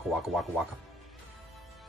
Waka waka waka waka.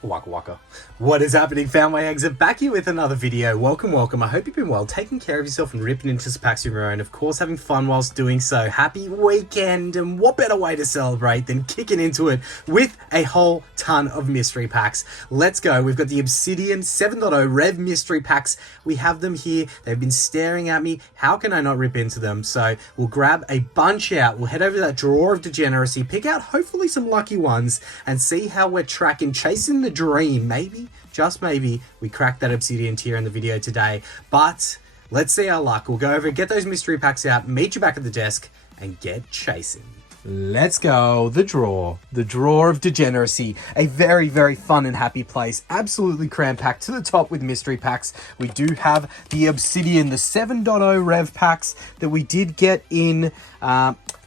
Waka waka. What is happening, Found My Exit? Back here with another video. Welcome, welcome. I hope you've been well, taking care of yourself and ripping into some packs of your own. Of course, having fun whilst doing so. Happy weekend, and what better way to celebrate than kicking into it with a whole ton of mystery packs. Let's go. We've got the Obsidian 7.0 Rev mystery packs. We have them here. They've been staring at me. How can I not rip into them? So we'll grab a bunch out. We'll head over to that drawer of degeneracy, pick out hopefully some lucky ones, and see how we're tracking, chasing the dream. Maybe, just maybe, we crack that Obsidian tier in the video today. But let's see our luck. We'll go over and get those mystery packs out, meet you back at the desk, and get chasing. Let's go. The drawer of degeneracy. A very, very fun and happy place. Absolutely cram-packed to the top with mystery packs. We do have the Obsidian, the 7.0 Rev packs that we did get in.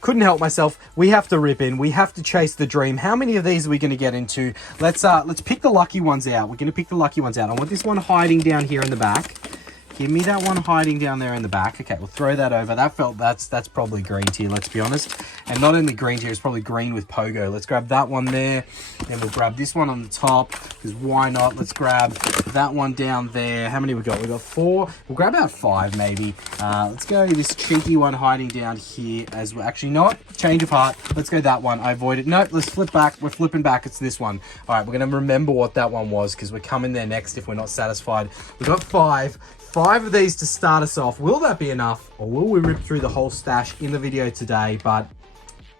Couldn't help myself. We have to rip in. We have to chase the dream. How many of these are we going to get into? Let's pick the lucky ones out. We're going to pick the lucky ones out. I want this one hiding down here in the back. Give me that one hiding down there in the back. Okay, we'll throw that over. That's probably green tier, let's be honest. And not only green tier, it's probably green with Pogo. Let's grab that one there. Then we'll grab this one on the top, because why not? Let's grab that one down there. How many we got? We got 4. We'll grab about 5 maybe. Let's go this cheeky one hiding down here as well. Actually, not. Change of heart. Let's go that one. I avoided. No, let's flip back. We're flipping back. It's this one. All right, we're going to remember what that one was, because we're coming there next if we're not satisfied. We've got 5 of these to start us off. Will that be enough, or will we rip through the whole stash in the video today? But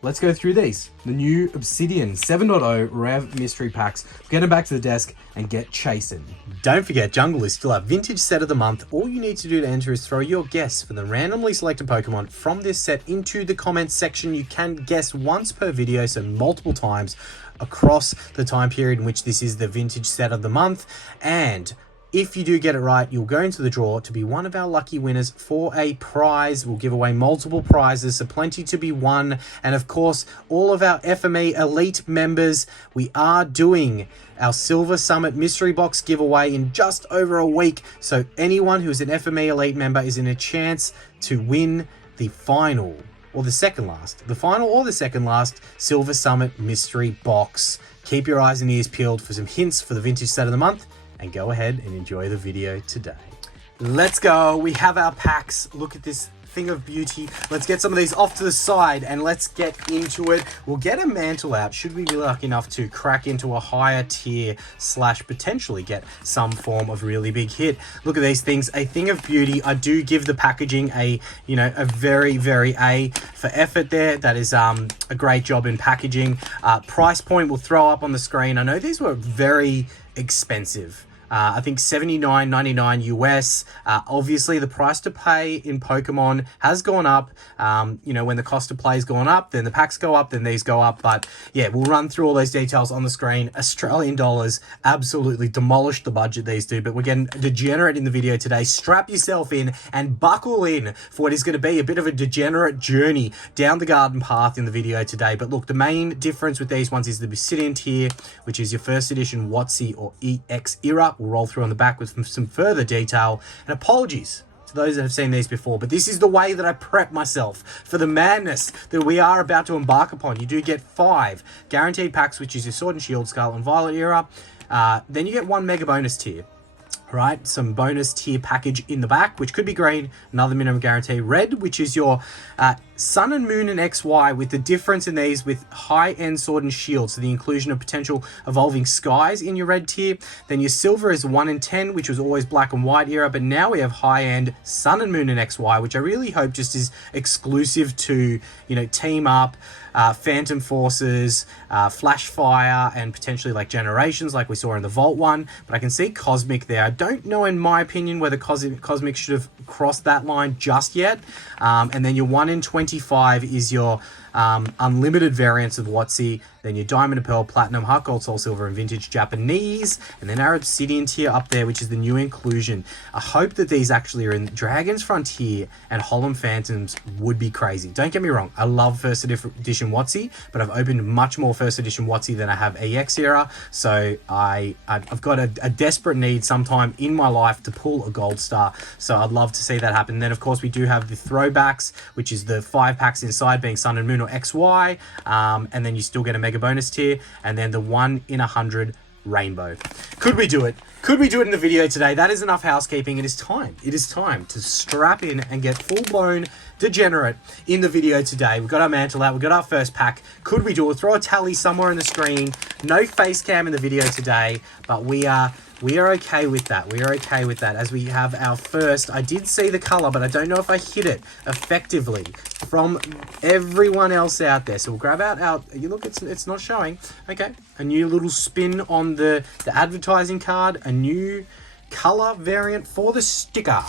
let's go through these. The new Obsidian 7.0 Rev mystery packs. Get them back to the desk and get chasing. Don't forget, Jungle is still our vintage set of the month. All you need to do to enter is throw your guess for the randomly selected Pokemon from this set into the comments section. You can guess once per video, so multiple times across the time period in which this is the vintage set of the month. And if you do get it right, you'll go into the draw to be one of our lucky winners for a prize. We'll give away multiple prizes, so plenty to be won. And of course, all of our FME Elite members, we are doing our Silver Summit Mystery Box giveaway in just over a week. So anyone who is an FME Elite member is in a chance to win the final or the second last Silver Summit Mystery Box. Keep your eyes and ears peeled for some hints for the vintage set of the month, and go ahead and enjoy the video today. Let's go. We have our packs. Look at this thing of beauty. Let's get some of these off to the side and let's get into it. We'll get a mantle out should we be lucky enough to crack into a higher tier / potentially get some form of really big hit. Look at these things. A thing of beauty. I do give the packaging a very, very A for effort there. That is a great job in packaging. Price point we'll throw up on the screen. I know these were very expensive. I think $79.99 US. Obviously, the price to pay in Pokemon has gone up. When the cost of play has gone up, then the packs go up, then these go up. But yeah, we'll run through all those details on the screen. Australian dollars absolutely demolished the budget these do. But we're getting degenerate in the video today. Strap yourself in and buckle in for what is going to be a bit of a degenerate journey down the garden path in the video today. But look, the main difference with these ones is the Obsidian tier, which is your first edition WotC or EX era. We'll roll through on the back with some further detail. And apologies to those that have seen these before, but this is the way that I prep myself for the madness that we are about to embark upon. You do get 5 guaranteed packs, which is your Sword and Shield, Scarlet and Violet era. Then you get 1 mega bonus tier. Right, some bonus tier package in the back, which could be green, another minimum guarantee. Red, which is your Sun and Moon and XY, with the difference in these with high-end Sword and Shield, so the inclusion of potential evolving skies in your red tier. Then your Silver is 1 in 10, which was always Black and White era, but now we have high-end Sun and Moon and XY, which I really hope just is exclusive to, Team Up, Phantom Forces, Flash Fire, and potentially like Generations like we saw in the Vault one. But I can see Cosmic there. I don't know, in my opinion, whether Cosmic should have crossed that line just yet. And then your 1 in 25 is your unlimited variants of WotC. Then your Diamond and Pearl, Platinum, Heart Gold, Soul Silver, and Vintage Japanese. And then our Obsidian tier up there, which is the new inclusion. I hope that these actually are in Dragon's Frontier, and Holland Phantoms would be crazy. Don't get me wrong, I love first edition WotC, but I've opened much more first edition WotC than I have EX era. So I've got a desperate need sometime in my life to pull a gold star. So I'd love to see that happen. And then of course we do have the throwbacks, which is the 5 packs inside being Sun and Moon or XY. And then you still get a Mega mega bonus tier, and then the 1 in 100 rainbow. Could we do it? Could we do it in the video today? That is enough housekeeping. It is time. It is time to strap in and get full-blown degenerate in the video today. We've got our mantle out. We've got our first pack. Could we do it? Throw a tally somewhere on the screen. No face cam in the video today, but we are okay with that. We are okay with that as we have our first. I did see the color, but I don't know if I hit it effectively from everyone else out there. So we'll grab out our, you look, it's not showing. Okay, a new little spin on the advertising card, a new color variant for the sticker.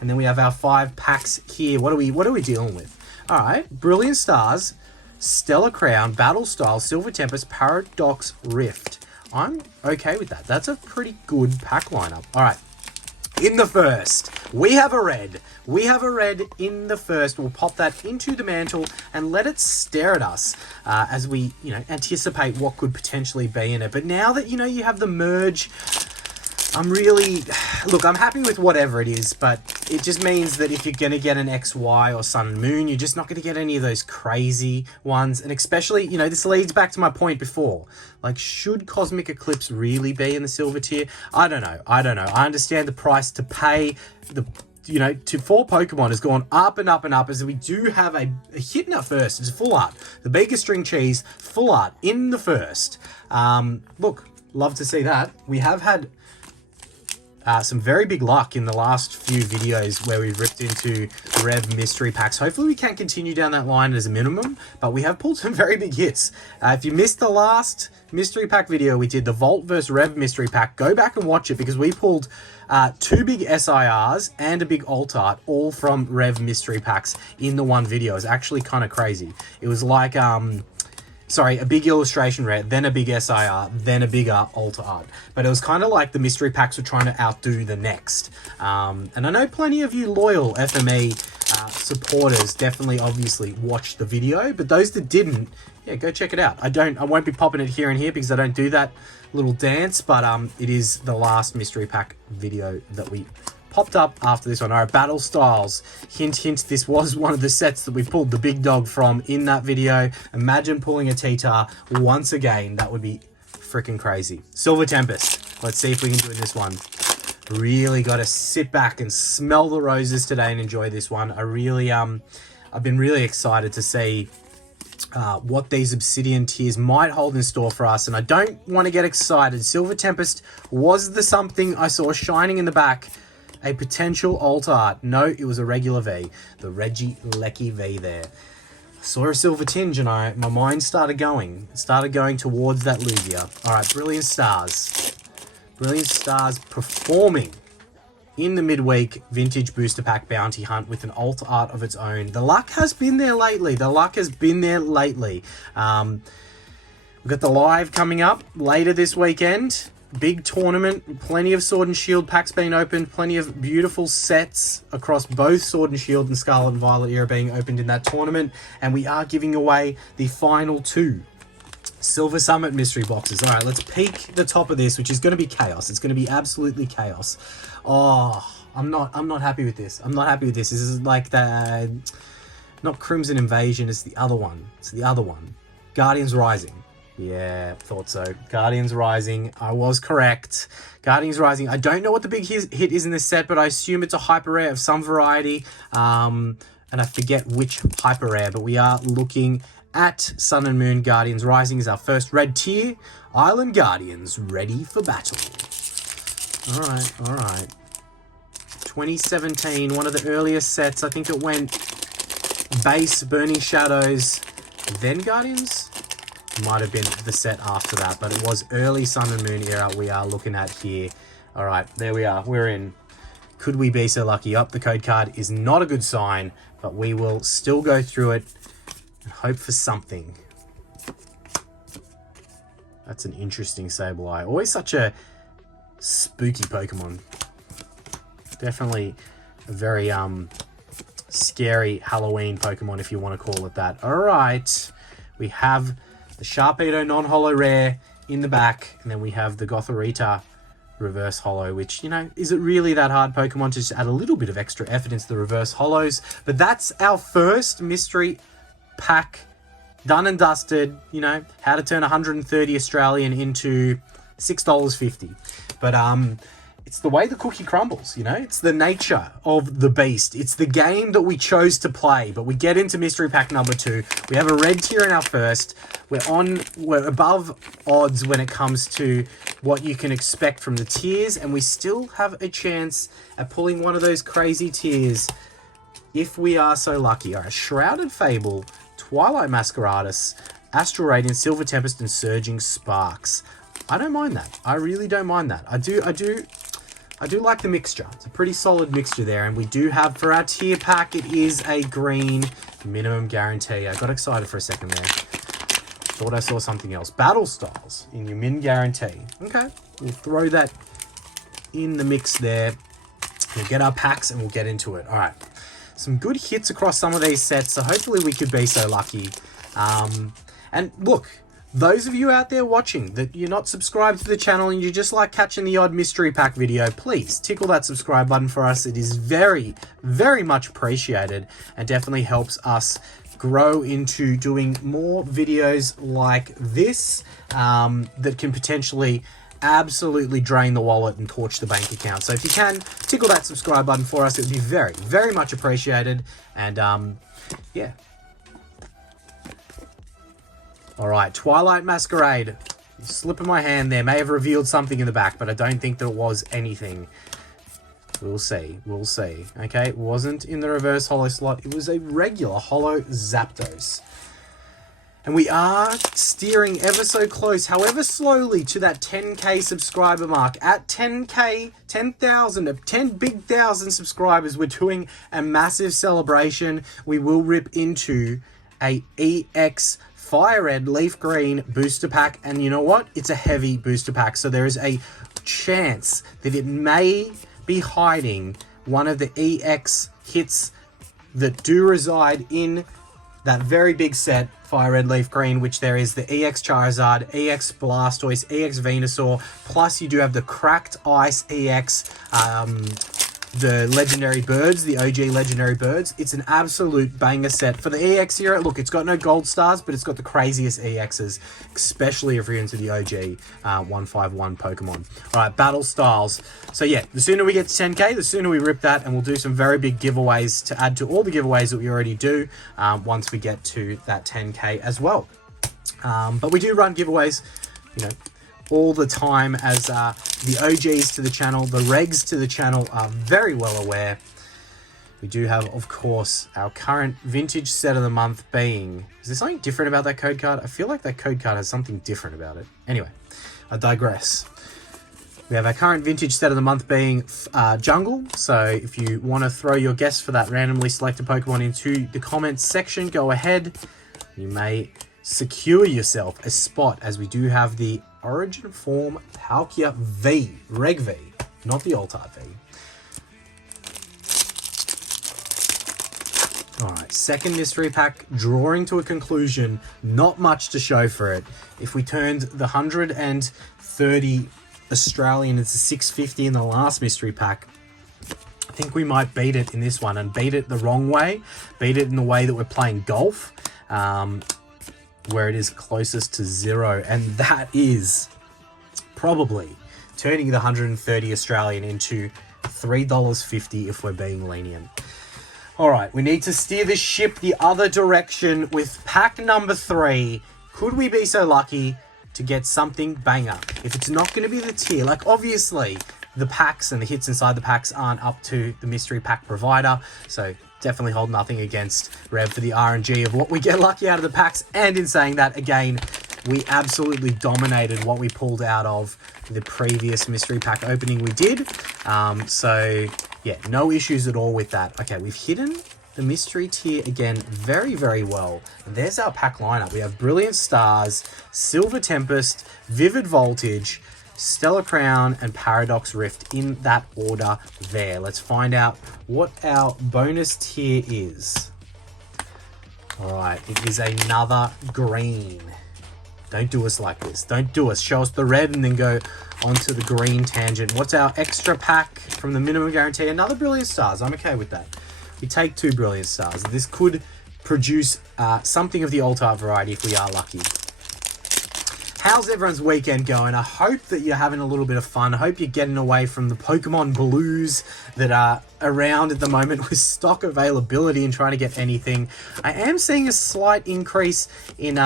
And then we have our 5 packs here. What are we dealing with? All right, Brilliant Stars, Stellar Crown, Battle Style, Silver Tempest, Paradox Rift. I'm okay with that. That's a pretty good pack lineup. All right. In the first, we have a red. We have a red in the first. We'll pop that into the mantle and let it stare at us as we, anticipate what could potentially be in it. But now that, you have the merge, I'm happy with whatever it is, but it just means that if you're going to get an XY or Sun and Moon, you're just not going to get any of those crazy ones. And especially, this leads back to my point before. Like, should Cosmic Eclipse really be in the silver tier? I don't know. I understand the price to pay for Pokemon has gone up and up and up, as we do have a hit in our first. It's full art. The Baker String Cheese, full art in the first. Look, love to see that. We have had some very big luck in the last few videos where we've ripped into Rev mystery packs. Hopefully we can continue down that line as a minimum, but we have pulled some very big hits. If you missed the last mystery pack video, we did the Volt vs Rev mystery pack. Go back and watch it because we pulled 2 big SIRs and a big alt art, all from Rev mystery packs in the one video. It was actually kind of crazy. It was like a big illustration rare, then a big SIR, then a bigger alter art. But it was kind of like the mystery packs were trying to outdo the next. And I know plenty of you loyal FME supporters definitely obviously watched the video, but those that didn't, yeah, go check it out. I won't be popping it here and here because I don't do that little dance, but it is the last mystery pack video that we popped up after this one. All right, Battle Styles. Hint, hint, this was one of the sets that we pulled the big dog from in that video. Imagine pulling a T-Tar once again. That would be freaking crazy. Silver Tempest. Let's see if we can do it this one. Really got to sit back and smell the roses today and enjoy this one. I've been really excited to see what these Obsidian tiers might hold in store for us, and I don't want to get excited. Silver Tempest was the something I saw shining in the back. A potential alt art. No, it was a regular V. The Reggie Lecky V there. I saw a silver tinge and my mind started going. It started going towards that Lugia. All right, Brilliant Stars. Brilliant Stars performing in the midweek vintage booster pack bounty hunt with an alt art of its own. The luck has been there lately. We've got the live coming up later this weekend. Big tournament, plenty of Sword and Shield packs being opened, plenty of beautiful sets across both Sword and Shield and Scarlet and Violet era being opened in that tournament, and we are giving away the final 2 Silver Summit mystery boxes. All right, let's peek the top of this, which is going to be chaos. It's going to be absolutely chaos. Oh, I'm not happy with this. I'm not happy with this. This is like the not Crimson Invasion. It's the other one. It's the other one. Guardians Rising. Yeah, thought so. Guardians Rising. I was correct. Guardians Rising. I don't know what the big hit is in this set, but I assume it's a hyper rare of some variety. And I forget which hyper rare, but we are looking at Sun and Moon. Guardians Rising is our first red tier. Island Guardians ready for battle. All right. 2017, one of the earliest sets. I think it went base, Burning Shadows, then Guardians. Might have been the set after that, but it was early Sun and Moon era we are looking at here. All right, there we are. We're in. Could we be so lucky? Up, the code card is not a good sign, but we will still go through it and hope for something. That's an interesting Sableye. Always such a spooky Pokemon. Definitely a very scary Halloween Pokemon, if you want to call it that. All right, we have the Sharpedo non-holo rare in the back, and then we have the Gothorita reverse holo, which, is it really that hard Pokemon to just add a little bit of extra effort into the reverse holos? But that's our first mystery pack done and dusted, you know, how to turn 130 Australian into $6.50. But it's the way the cookie crumbles, you know? It's the nature of the beast. It's the game that we chose to play, but we get into mystery pack number 2. We have a red tier in our first. We're above odds when it comes to what you can expect from the tiers, and we still have a chance at pulling one of those crazy tiers if we are so lucky. All right, Shrouded Fable, Twilight Masqueradus, Astral Radiance, Silver Tempest, and Surging Sparks. I don't mind that. I really don't mind that. I do like the mixture. It's a pretty solid mixture there. And we do have, for our tier pack, it is a green minimum guarantee. I got excited for a second there. Thought I saw something else. Battle Styles in your min guarantee. Okay, we'll throw that in the mix there. We'll get our packs and we'll get into it. All right. Some good hits across some of these sets, so hopefully we could be so lucky. And look, those of you out there watching that you're not subscribed to the channel and you just like catching the odd mystery pack video, please tickle that subscribe button for us. It is very, very much appreciated and definitely helps us grow into doing more videos like this that can potentially absolutely drain the wallet and torch the bank account. So if you can, tickle that subscribe button for us. It would be very, very much appreciated. And yeah. All right, Twilight Masquerade. Slip of my hand there. May have revealed something in the back, but I don't think that it was anything. We'll see. We'll see. Okay, it wasn't in the reverse holo slot. It was a regular holo Zapdos. And we are steering ever so close, however slowly, to that 10k subscriber mark. At 10k, 10,000, 10 big thousand subscribers, we're doing a massive celebration. We will rip into a EX Fire Red Leaf Green booster pack. And you know what? It's a heavy booster pack. So there is a chance that it may be hiding one of the EX hits that do reside in that very big set, Fire Red Leaf Green, which there is the EX Charizard, EX Blastoise, EX Venusaur, plus you do have the Cracked Ice EX, the Legendary Birds, the OG Legendary Birds. It's an absolute banger set. For the EX era, look, it's got no gold stars, but it's got the craziest EXs, especially if you're into the OG 151 Pokemon. All right, Battle Styles. So yeah, the sooner we get to 10k, the sooner we rip that, and we'll do some very big giveaways to add to all the giveaways that we already do once we get to that 10k as well. But we do run giveaways, you know, all the time, as the OGs to the channel, the regs to the channel are very well aware. We do have, of course, our current vintage set of the month being... Is there something different about that code card? I feel like that code card has something different about it. Anyway, I digress. We have our current vintage set of the month being Jungle. So if you want to throw your guess for that randomly selected Pokemon into the comments section, go ahead. You may secure yourself a spot, as we do have the Origin Form Palkia V, Reg V, not the Altart V. Alright, second mystery pack, drawing to a conclusion. Not much to show for it. If we turned the 130 Australian into 650 in the last mystery pack, I think we might beat it in this one, and beat it the wrong way. Beat it in the way that we're playing golf. Where it is closest to 0, and that is probably turning the 130 Australian into $3.50 if we're being lenient. All right, we need to steer this ship the other direction with pack number 3. Could we be so lucky to get something banger? If it's not going to be the tier, like obviously the packs and the hits inside the packs aren't up to the mystery pack provider, so definitely hold nothing against Rev for the RNG of what we get lucky out of the packs. And in saying that, again, we absolutely dominated what we pulled out of the previous mystery pack opening we did. So yeah, no issues at all with that. Okay, we've hidden the mystery tier again very, very well. And there's our pack lineup. We have Brilliant Stars, Silver Tempest, Vivid Voltage, Stellar Crown, and Paradox Rift in that order there. Let's find out what our bonus tier is. All right, it is another green. Don't do us like this. Don't do us. Show us the red and then go onto the green tangent. What's our extra pack from the minimum guarantee? Another Brilliant Stars. I'm okay with that. We take 2 Brilliant Stars. This could produce something of the alt art variety if we are lucky. How's everyone's weekend going? I hope that you're having a little bit of fun. I hope you're getting away from the Pokemon blues that are around at the moment with stock availability and trying to get anything. I am seeing a slight increase in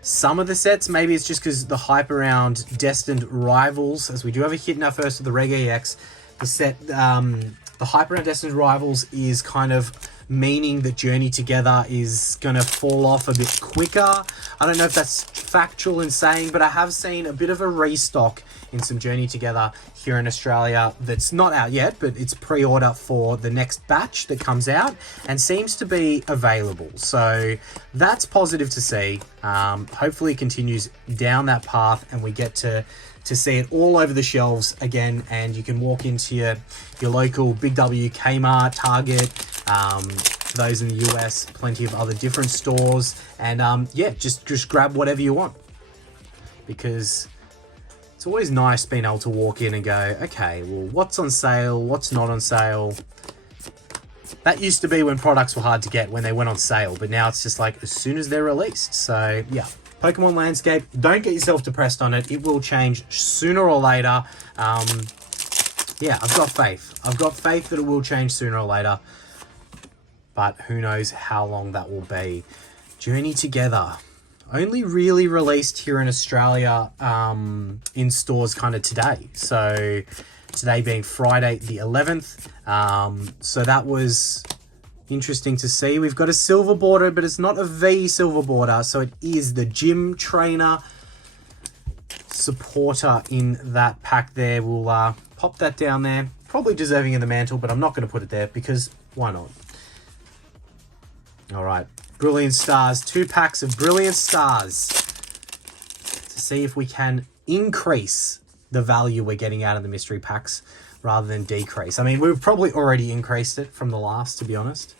some of the sets. Maybe it's just because the hype around Destined Rivals, as we do have a hit in our first of the Reg EX. The set, the hype around Destined Rivals is kind of meaning that Journey Together is going to fall off a bit quicker. I don't know if that's factual in saying, but I have seen a bit of a restock in some Journey Together here in Australia that's not out yet, but it's pre-order for the next batch that comes out and seems to be available. So that's positive to see. Hopefully it continues down that path and we get to see it all over the shelves again, and you can walk into your local Big W, Kmart, Target, those in the US, plenty of other different stores, and yeah, just grab whatever you want, because it's always nice being able to walk in and go, okay, well, what's on sale, what's not on sale. That used to be when products were hard to get, when they went on sale, but now it's just like as soon as they're released. So yeah, Pokemon landscape, don't get yourself depressed on it. It will change sooner or later. Yeah, I've got faith. I've got faith that it will change sooner or later, but who knows how long that will be. Journey Together, only really released here in Australia in stores kind of today. So today being Friday the 11th. So that was interesting to see. We've got a silver border, but it's not a V silver border. So it is the gym trainer supporter in that pack there. We'll pop that down there. Probably deserving in the mantle, but I'm not going to put it there because why not? All right. Brilliant Stars. 2 packs of Brilliant Stars to see if we can increase the value we're getting out of the mystery packs rather than decrease. I mean, we've probably already increased it from the last, to be honest.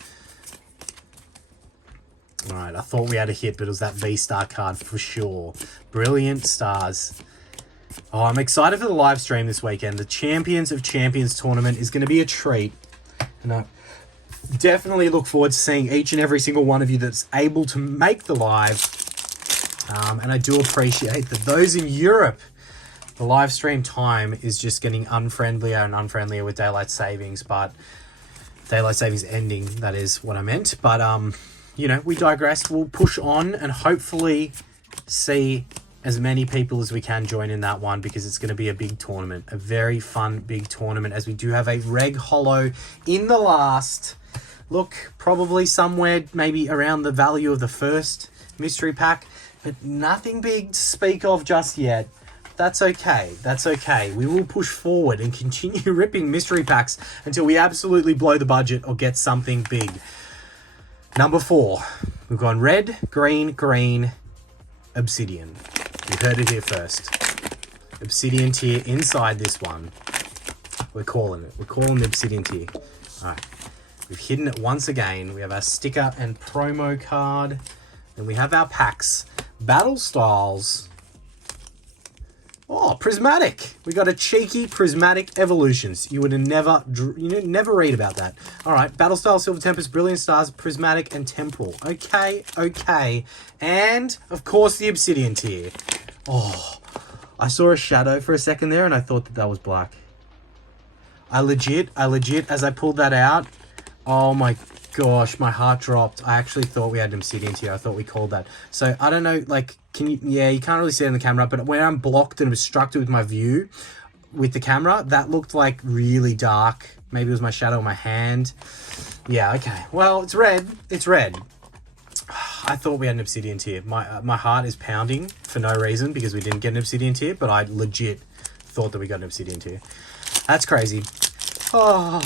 All right, I thought we had a hit, but it was that V-Star card for sure. Brilliant Stars. Oh, I'm excited for the live stream this weekend. The Champions of Champions tournament is going to be a treat. And I definitely look forward to seeing each and every single one of you that's able to make the live. And I do appreciate that those in Europe, the live stream time is just getting unfriendlier and unfriendlier with daylight savings, but daylight savings ending, that is what I meant. But, you know, we digress. We'll push on and hopefully see as many people as we can join in that one, because it's going to be a big tournament, a very fun big tournament, as we do have a Reg Holo in the last. Look, probably somewhere maybe around the value of the first mystery pack, but nothing big to speak of just yet. That's okay. That's okay. We will push forward and continue ripping mystery packs until we absolutely blow the budget or get something big. Number 4. We've gone red, green, green, Obsidian. You heard it here first. Obsidian tier inside this one. We're calling it. We're calling the Obsidian tier. All right. We've hidden it once again. We have our sticker and promo card. And we have our packs. Battle Styles. Oh, Prismatic. We got a cheeky Prismatic Evolutions. You would have never read about that. All right, Battle Style, Silver Tempest, Brilliant Stars, Prismatic, and Temporal. Okay, okay. And, of course, the Obsidian tier. Oh, I saw a shadow for a second there, and I thought that that was black. I legit, as I pulled that out, oh my gosh, my heart dropped. I actually thought we had an Obsidian tier. I thought we called that. So, I don't know, like, can you, yeah, you can't really see it on the camera, but when I'm blocked and obstructed with my view with the camera, that looked like really dark. Maybe it was my shadow on my hand. Yeah, okay. Well, it's red. It's red. I thought we had an Obsidian tier. My heart is pounding for no reason because we didn't get an Obsidian tier, but I legit thought that we got an Obsidian tier. That's crazy. Oh.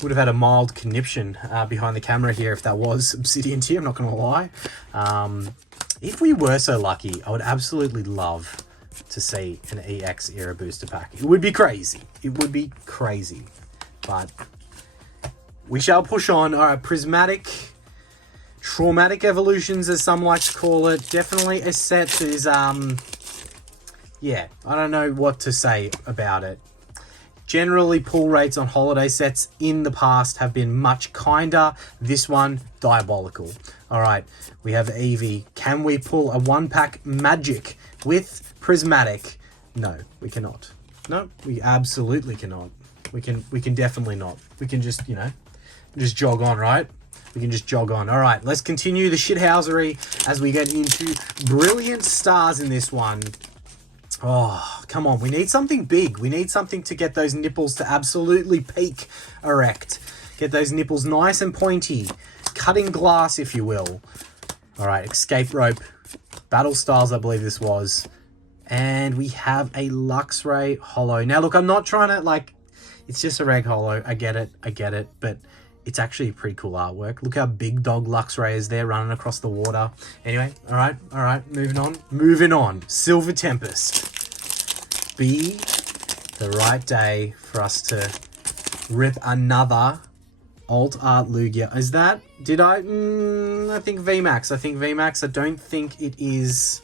Would have had a mild conniption behind the camera here if that was Obsidian tier, I'm not going to lie. If we were so lucky, I would absolutely love to see an EX era booster pack. It would be crazy. It would be crazy. But we shall push on. All right, Prismatic, Traumatic Evolutions, as some like to call it. Definitely a set that is, yeah, I don't know what to say about it. Generally, pull rates on holiday sets in the past have been much kinder. This one, diabolical. All right, we have Eevee. Can we pull a 1-pack magic with prismatic? No, we cannot. No, we absolutely cannot. We can definitely not. We can just, you know, just jog on, right? We can just jog on. All right, let's continue the shithousery as we get into brilliant stars in this one. Oh, come on. We need something big. We need something to get those nipples to absolutely peak erect. Get those nipples nice and pointy. Cutting glass, if you will. All right, escape rope. Battle styles, I believe this was. And we have a Luxray holo. Now, look, I'm not trying to, like, it's just a reg holo. I get it. But it's actually a pretty cool artwork. Look how big dog Luxray is there running across the water. Anyway, all right, moving on. Silver Tempest. Be the right day for us to rip another alt art Lugia. Is that, did I? I think VMAX. I don't think it is.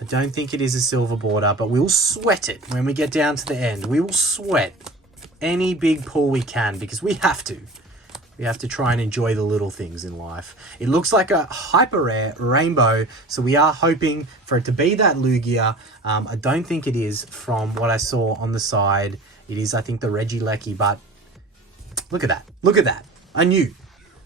I don't think it is a silver border, but we'll sweat it when we get down to the end. We will sweat any big pull we can because we have to. We have to try and enjoy the little things in life. It looks like a hyper rare rainbow, so we are hoping for it to be that Lugia. I don't think it is from what I saw on the side. It is, I think, the Regieleki, but look at that. Look at that. I knew.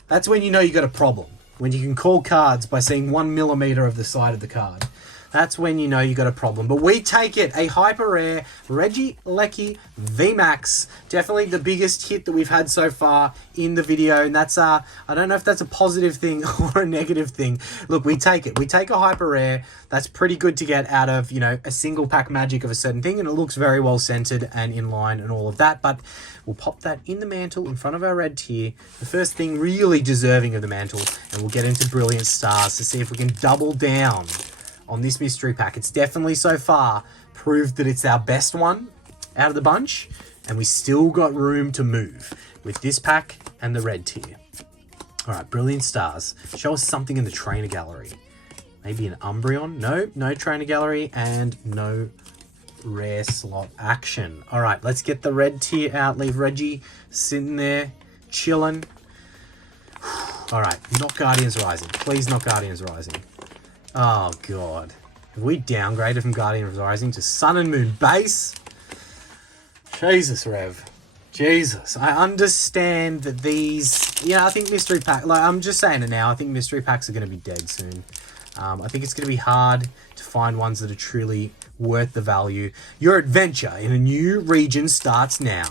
That's when you know you got a problem. When you can call cards by seeing 1 millimeter of the side of the card. That's when you know you got a problem. But we take it. A hyper rare Regieleki VMAX. Definitely the biggest hit that we've had so far in the video. And that's, I don't know if that's a positive thing or a negative thing. Look, we take it. We take a hyper rare. That's pretty good to get out of, you know, a single pack magic of a certain thing. And it looks very well centered and in line and all of that. But we'll pop that in the mantle in front of our red tier. The first thing really deserving of the mantle. And we'll get into Brilliant Stars to see if we can double down on this mystery pack. It's definitely so far proved that it's our best one out of the bunch, and we still got room to move with this pack and the red tier. All right, Brilliant Stars. Show us something in the trainer gallery. Maybe an Umbreon? No trainer gallery and no rare slot action. All right, let's get the red tier out. Leave Reggie sitting there, chilling. All right, not Guardians Rising. Please not Guardians Rising. Oh, God. Have we downgraded from Guardians Rising to Sun and Moon base? Jesus, Rev. Jesus. I understand that these... Yeah, I think mystery pack... Like, I'm just saying it now. I think mystery packs are going to be dead soon. I think it's going to be hard to find ones that are truly worth the value. Your adventure in a new region starts now.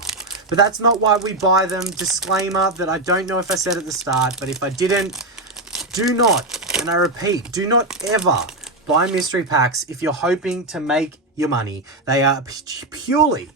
But that's not why we buy them. Disclaimer that I don't know if I said at the start, but if I didn't, do not, and I repeat, do not ever buy mystery packs if you're hoping to make your money. They are purely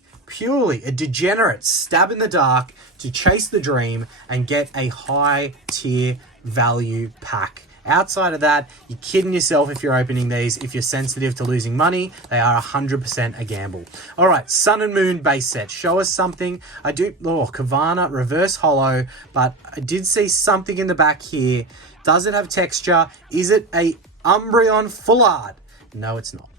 a degenerate stab in the dark to chase the dream and get a high tier value pack. Outside of that, you're kidding yourself if you're opening these. If you're sensitive to losing money, they are 100% a gamble. All right, Sun and Moon base set. Show us something. Kavana reverse holo, but I did see something in the back here. Does it have texture? Is it a Umbreon full art? No, it's not.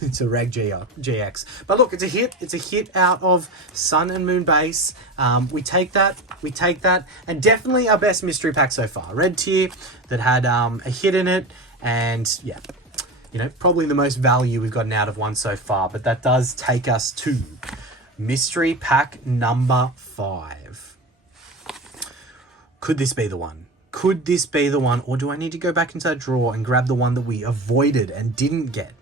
It's a Reg GX. But look, it's a hit. It's a hit out of Sun and Moon base. We take that. And definitely our best mystery pack so far. Red tier that had a hit in it. And yeah, you know, probably the most value we've gotten out of one so far. But that does take us to mystery pack number 5. Could this be the one? Could this be the one? Or do I need to go back into that drawer and grab the one that we avoided and didn't get?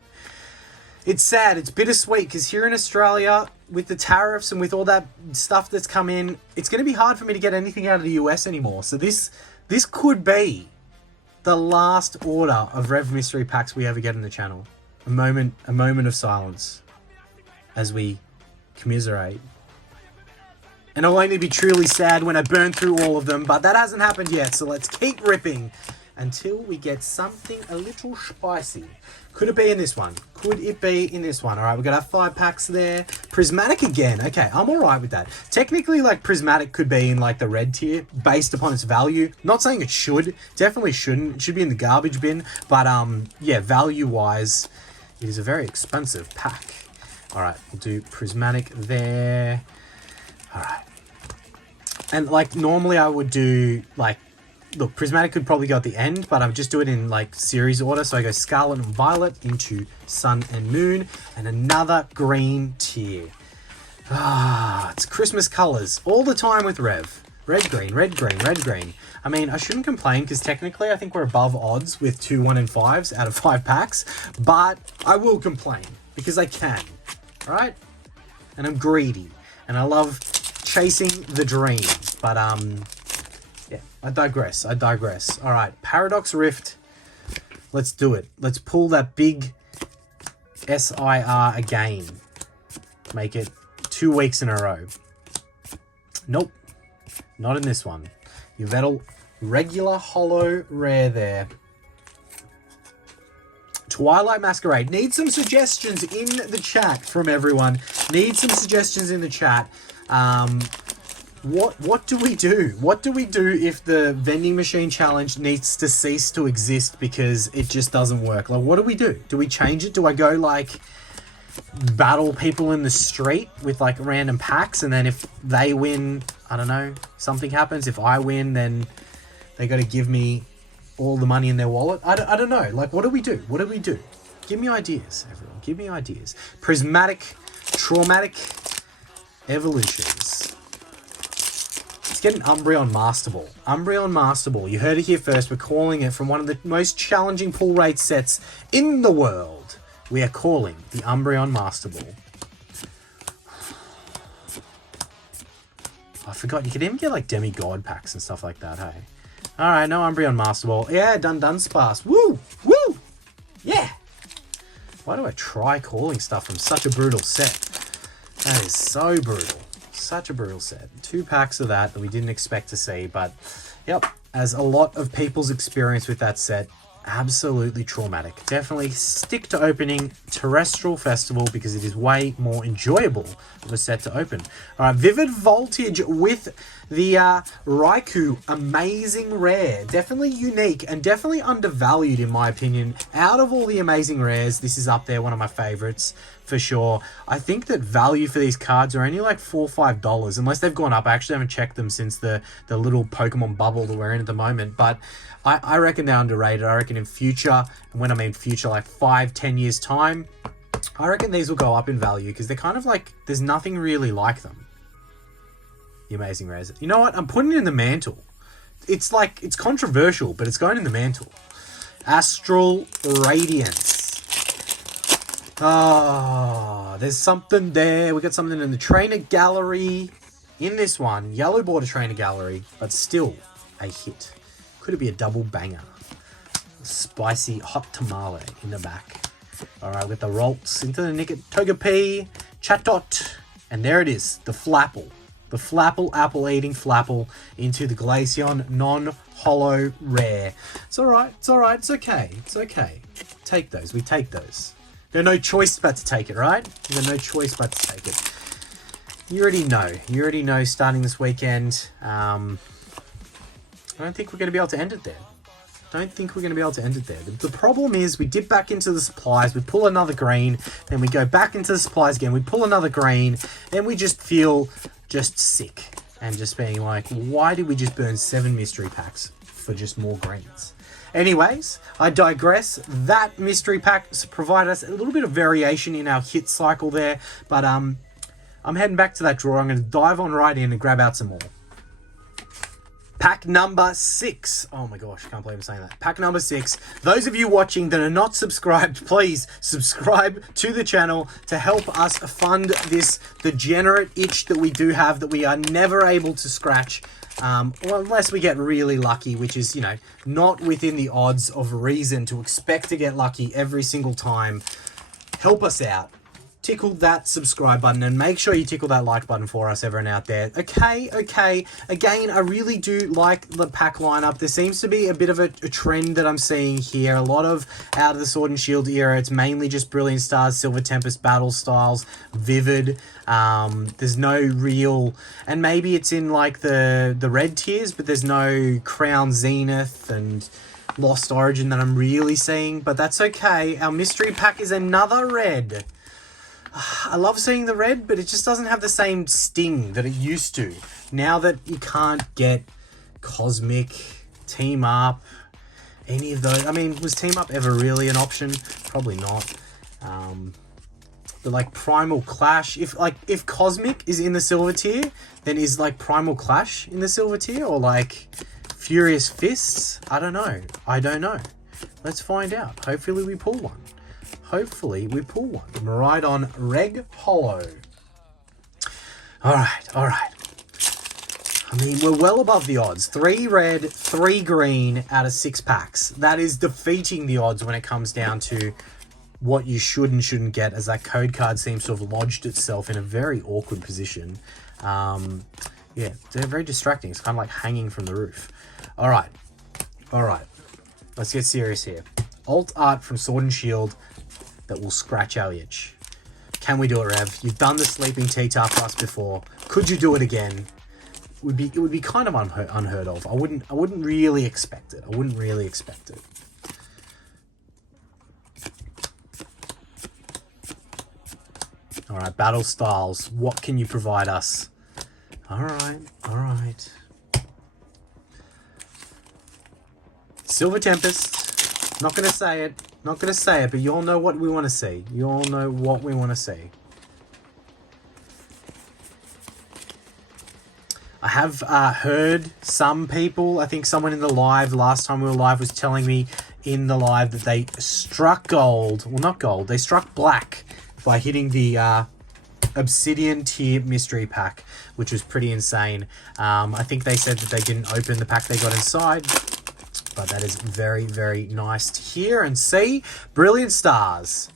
It's sad. It's bittersweet because here in Australia, with the tariffs and with all that stuff that's come in, it's going to be hard for me to get anything out of the US anymore. So this could be the last order of Rev Mystery Packs we ever get in the channel. A moment of silence as we commiserate. And I'll only be truly sad when I burn through all of them, but that hasn't happened yet. So let's keep ripping until we get something a little spicy. Could it be in this one? Could it be in this one? All right, we've got our 5 packs there. Prismatic again. Okay, I'm all right with that. Technically, like, Prismatic could be in, like, the red tier based upon its value. Not saying it should. Definitely shouldn't. It should be in the garbage bin. But, yeah, value-wise, it is a very expensive pack. All right, we'll do Prismatic there. All right. And like normally I would do like, look, Prismatic could probably go at the end, but I'm just doing it in like series order. So I go Scarlet and Violet into Sun and Moon and another green tier. Ah, it's Christmas colors all the time with Rev. Red, green, red, green, red, green. I mean, I shouldn't complain because technically I think we're above odds with 2, 1, and 5s out of 5 packs, but I will complain because I can, right? And I'm greedy and I love chasing the dream, but yeah, I digress. All right, Paradox Rift. Let's do it. Let's pull that big SIR again. Make it 2 weeks in a row. Nope, not in this one. Yveltal regular holo rare there. Twilight Masquerade. Need some suggestions in the chat from everyone. Need some suggestions in the chat. What do we do? What do we do if the vending machine challenge needs to cease to exist because it just doesn't work? Like, what do we do? Do we change it? Do I go like battle people in the street with like random packs, and then if they win, I don't know, something happens. If I win, then they got to give me all the money in their wallet. I don't know. Like, what do we do? What do we do? Give me ideas, everyone. Give me ideas. Prismatic, traumatic evolutions. Let's get an Umbreon Master Ball. Umbreon Master Ball. You heard it here first. We're calling it from one of the most challenging pull rate sets in the world. We are calling the Umbreon Master Ball. I forgot. You could even get like demigod packs and stuff like that, hey? Alright, no Umbreon Master Ball. Yeah, done sparse. Woo! Woo! Yeah! Why do I try calling stuff from such a brutal set? That is so brutal. Such a brutal set. 2 packs of that we didn't expect to see, but yep, as a lot of people's experience with that set, absolutely traumatic. Definitely stick to opening Terrestrial Festival because it is way more enjoyable of a set to open. Alright, Vivid Voltage with the Raikou. Amazing rare. Definitely unique and definitely undervalued in my opinion. Out of all the amazing rares, this is up there, one of my favorites for sure. I think that value for these cards are only like $4 or $5 unless they've gone up. I actually haven't checked them since the little Pokemon bubble that we're in at the moment, but I reckon they're underrated. I reckon in future, and when I mean future, like 5-10 years time, I reckon these will go up in value because they're kind of like, there's nothing really like them. The amazing rares. You know what? I'm putting it in the mantle. It's like, it's controversial, but it's going in the mantle. Astral Radiance. Oh, there's something there. We got something in the trainer gallery. In this one, yellow border trainer gallery, but still a hit. Could it be a double banger? Spicy hot tamale in the back. All right, with the Rolts into the Togepi, Chatot, and there it is, the Flapple. The Flapple, apple-eating Flapple into the Glaceon non-holo rare. It's all right, it's all right, it's okay, it's okay. Take those, we take those. There's no choice but to take it, right? There's no choice but to take it. You already know starting this weekend. I don't think we're going to be able to end it there. The problem is we dip back into the supplies, we pull another green, then we go back into the supplies again, we pull another green, then we just feel just sick and just being like, why did we just burn 7 mystery packs for just more greens? Anyways, I digress. That mystery pack provided us a little bit of variation in our hit cycle there, but I'm heading back to that drawer. I'm going to dive on right in and grab out some more. Pack number 6. Oh my gosh, I can't believe I'm saying that. Pack number 6. Those of you watching that are not subscribed, please subscribe to the channel to help us fund this degenerate itch that we do have that we are never able to scratch. Well, unless we get really lucky, which is, you know, not within the odds of reason to expect to get lucky every single time. Help us out. Tickle that subscribe button and make sure you tickle that like button for us, everyone out there. Okay. Again, I really do like the pack lineup. There seems to be a bit of a trend that I'm seeing here. A lot of out of the Sword and Shield era. It's mainly just Brilliant Stars, Silver Tempest, Battle Styles, Vivid. There's no real, and maybe it's in like the red tiers, but there's no Crown Zenith and Lost Origin that I'm really seeing. But that's okay. Our mystery pack is another red. I love seeing the red, but it just doesn't have the same sting that it used to. Now that you can't get Cosmic, Team Up, any of those. I mean, was Team Up ever really an option? Probably not. But like Primal Clash, if Cosmic is in the silver tier, then is like Primal Clash in the silver tier, or like Furious Fists? I don't know. Let's find out. Hopefully we pull one. Miraidon Reg Hollow. Alright. I mean, we're well above the odds. 3 red, 3 green out of 6 packs. That is defeating the odds when it comes down to what you should and shouldn't get, as that code card seems to have lodged itself in a very awkward position. Yeah, they're very distracting. It's kind of like hanging from the roof. All right. Let's get serious here. Alt art from Sword and Shield that will scratch our itch. Can we do it, Rev? You've done the Sleeping T-Tar for us before. Could you do it again? It would be kind of unheard of. I wouldn't really expect it. All right, battle styles. What can you provide us? All right. Silver Tempest. Not gonna say it, but you all know what we want to see. I have heard some people, I think someone in the live, last time we were live, was telling me in the live that they struck gold. Well, not gold. They struck black by hitting the Obsidian tier mystery pack, which was pretty insane. I think they said that they didn't open the pack they got inside, but that is very, very nice to hear and see. Brilliant stars.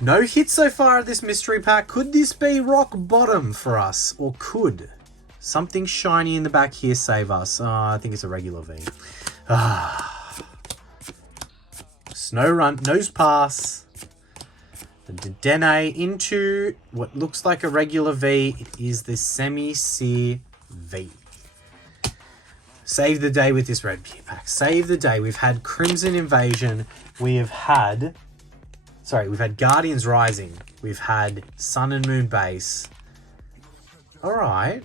No hits so far at this mystery pack. Could this be rock bottom for us, or could something shiny in the back here save us? I think it's a regular V. Snow Run, Nose Pass. The Dene into what looks like a regular V. It is the Semi-Seer V. Save the day with this red pack. Save the day. We've had Crimson Invasion. We've had Guardians Rising. We've had Sun and Moon Base. All right.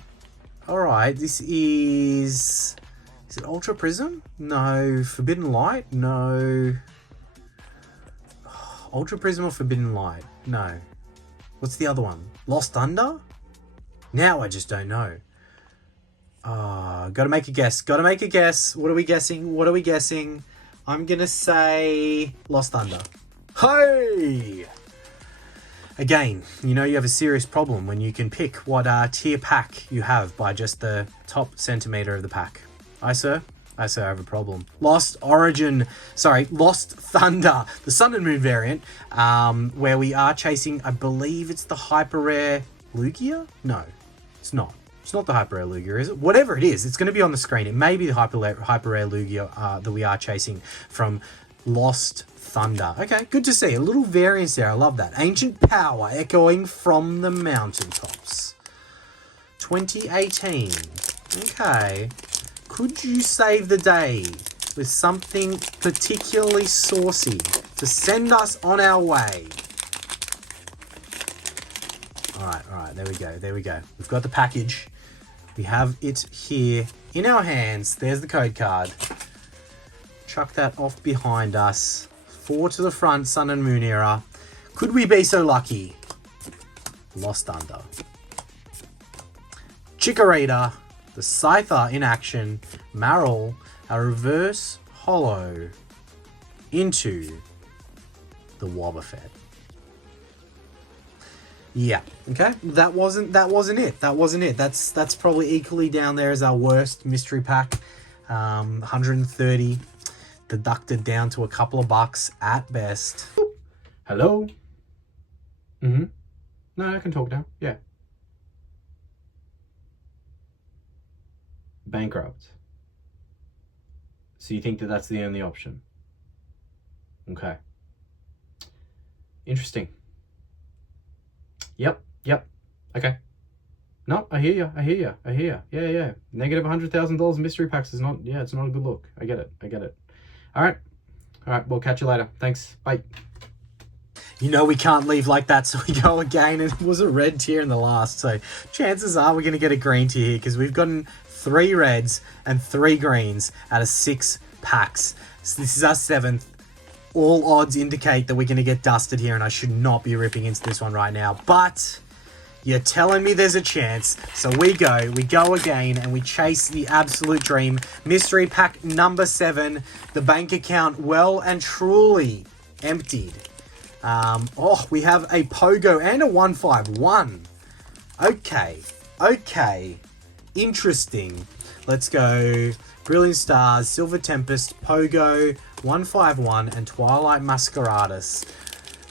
This is it Ultra Prism? No. Forbidden Light? No. Ultra Prism or Forbidden Light? No. What's the other one? Lost Thunder? Now I just don't know. Gotta make a guess. What are we guessing? I'm gonna say Lost Thunder. Hey! Again, you know you have a serious problem when you can pick what tier pack you have by just the top centimeter of the pack. I have a problem. Lost Thunder, the Sun and Moon variant, where we are chasing, I believe it's the hyper rare Lugia? No, it's not. It's not the hyper rare Lugia, is it? Whatever it is, it's going to be on the screen. It may be the hyper rare Lugia that we are chasing from Lost Thunder. Okay, good to see. A little variance there. I love that. Ancient Power echoing from the mountaintops. 2018. Okay. Could you save the day with something particularly saucy to send us on our way? All right, there we go. We've got the package. We have it here in our hands. There's the code card. Chuck that off behind us. 4 to the front, Sun and Moon era. Could we be so lucky? Lost Thunder. Chikorita. The Scyther in action, Marill, a reverse hollow into the Wobbuffet. Yeah, okay. That wasn't it. That's probably equally down there as our worst mystery pack. 130 deducted down to a couple of bucks at best. Hello? No, I can talk now. Yeah. Bankrupt. So you think that that's the only option? Okay. Interesting. Yep. Okay. No, I hear you. Yeah. Negative $100,000 mystery packs is not, it's not a good look. I get it. All right. We'll catch you later. Thanks. Bye. You know we can't leave like that, so we go again, and it was a red tier in the last. So chances are we're going to get a green tier here because we've gotten 3 reds and 3 greens out of 6 packs. So this is our 7th. All odds indicate that we're going to get dusted here, and I should not be ripping into this one right now. But you're telling me there's a chance. So we go again, and we chase the absolute dream. Mystery pack number 7. The bank account well and truly emptied. We have a Pogo and a 151. Okay. Interesting. Let's go. Brilliant Stars, Silver Tempest, Pogo, 151, and Twilight Masqueradus.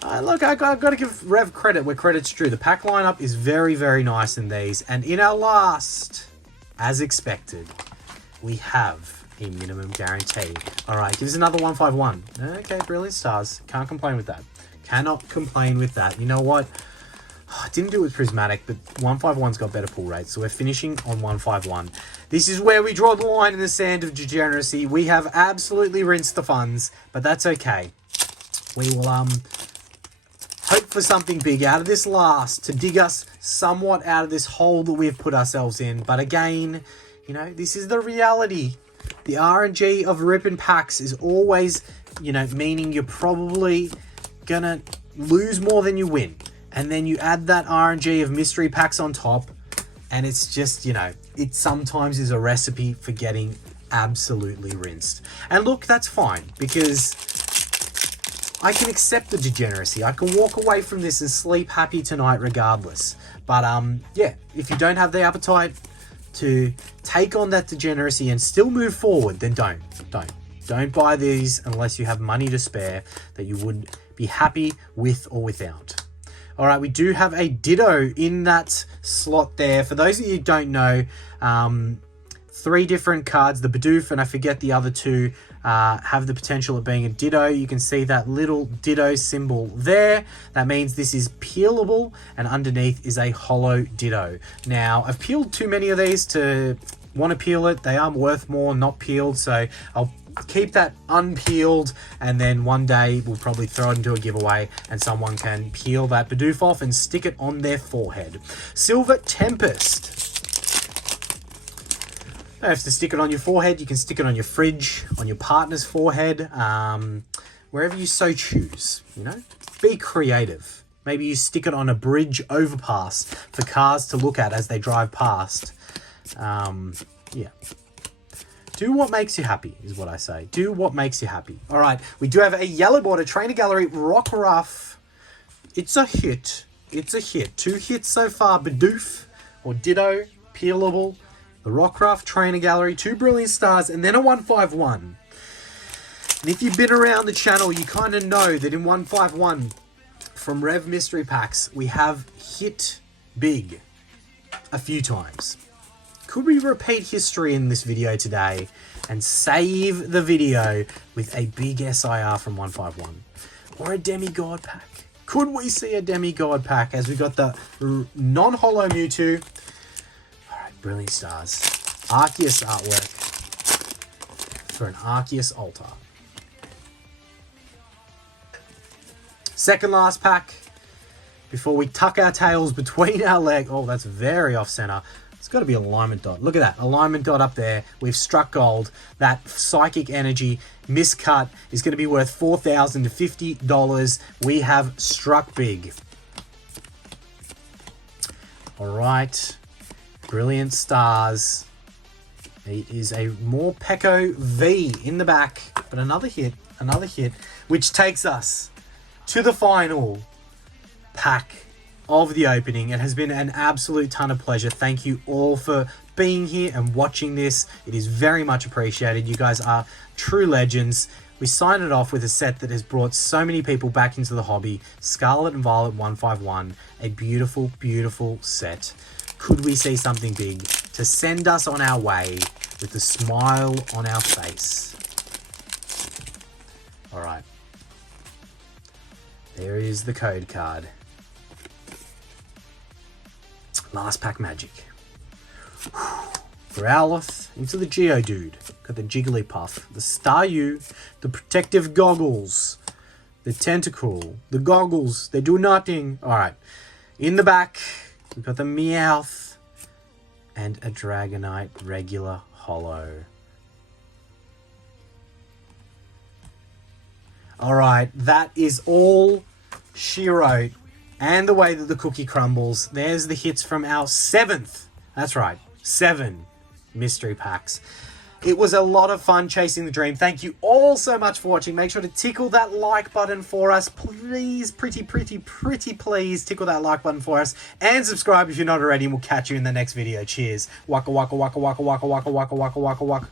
Look, I got to give Rev credit where credit's due. The pack lineup is very, very nice in these. And in our last, as expected, we have a minimum guarantee. All right, give us another 151. Okay, Brilliant Stars. Can't complain with that. Cannot complain with that. You know what? I didn't do it with Prismatic, but 151's got better pull rates, so we're finishing on 151. This is where we draw the line in the sand of degeneracy. We have absolutely rinsed the funds, but that's okay. We will hope for something big out of this last to dig us somewhat out of this hole that we've put ourselves in. But again, you know, this is the reality. The RNG of ripping packs is always, you know, meaning you're probably gonna lose more than you win. And then you add that RNG of mystery packs on top, and it's just, you know, it sometimes is a recipe for getting absolutely rinsed. And look, that's fine, because I can accept the degeneracy. I can walk away from this and sleep happy tonight regardless. But yeah, if you don't have the appetite to take on that degeneracy and still move forward, then don't buy these unless you have money to spare that you would be happy with or without. All right, we do have a Ditto in that slot there. For those of you who don't know, 3 different cards, the Bidoof and I forget the other 2, have the potential of being a Ditto. You can see that little Ditto symbol there. That means this is peelable, and underneath is a hollow Ditto. Now, I've peeled too many of these to want to peel it. They are worth more not peeled, so I'll keep that unpeeled, and then one day we'll probably throw it into a giveaway and someone can peel that Bidoof off and stick it on their forehead. Silver Tempest. You don't have to stick it on your forehead. You can stick it on your fridge, on your partner's forehead, wherever you so choose. You know, be creative. Maybe you stick it on a bridge overpass for cars to look at as they drive past. Yeah. Do what makes you happy, is what I say. Do what makes you happy. All right, we do have a yellow border trainer gallery rock rough. It's a hit. 2 hits so far. Bidoof or Ditto, peelable. The rock rough trainer gallery, 2 Brilliant Stars, and then a 151. And if you've been around the channel, you kind of know that in 151 from Rev Mystery Packs, we have hit big a few times. Could we repeat history in this video today and save the video with a big SIR from 151? Or a demigod pack? Could we see a demigod pack as we got the non-hollow Mewtwo? Alright, Brilliant Stars. Arceus artwork for an Arceus altar. Second last pack before we tuck our tails between our legs. Oh, that's very off-center. It's got to be alignment dot. Look at that. Alignment dot up there. We've struck gold. That psychic energy miscut is going to be worth $4,000 to $50. We have struck big. All right. Brilliant Stars. It is a more Peko V in the back. But another hit. Which takes us to the final pack of the opening. It has been an absolute ton of pleasure. Thank you all for being here and watching this. It is very much appreciated. You guys are true legends. We sign it off with a set that has brought so many people back into the hobby. Scarlet and Violet 151. A beautiful, beautiful set. Could we see something big to send us on our way with a smile on our face? All right. There is the code card. Last pack magic. Growlithe into the Geodude. Got the Jigglypuff, the Staryu, the protective goggles, the tentacle, the goggles, they do nothing. All right. In the back, we've got the Meowth and a Dragonite regular holo. All right, that is all she wrote. And the way that the cookie crumbles. There's the hits from our 7th. That's right, 7 mystery packs. It was a lot of fun chasing the dream. Thank you all so much for watching. Make sure to tickle that like button for us. Please, pretty please tickle that like button for us. And subscribe if you're not already. And we'll catch you in the next video. Cheers. Waka waka waka waka waka waka waka waka waka waka.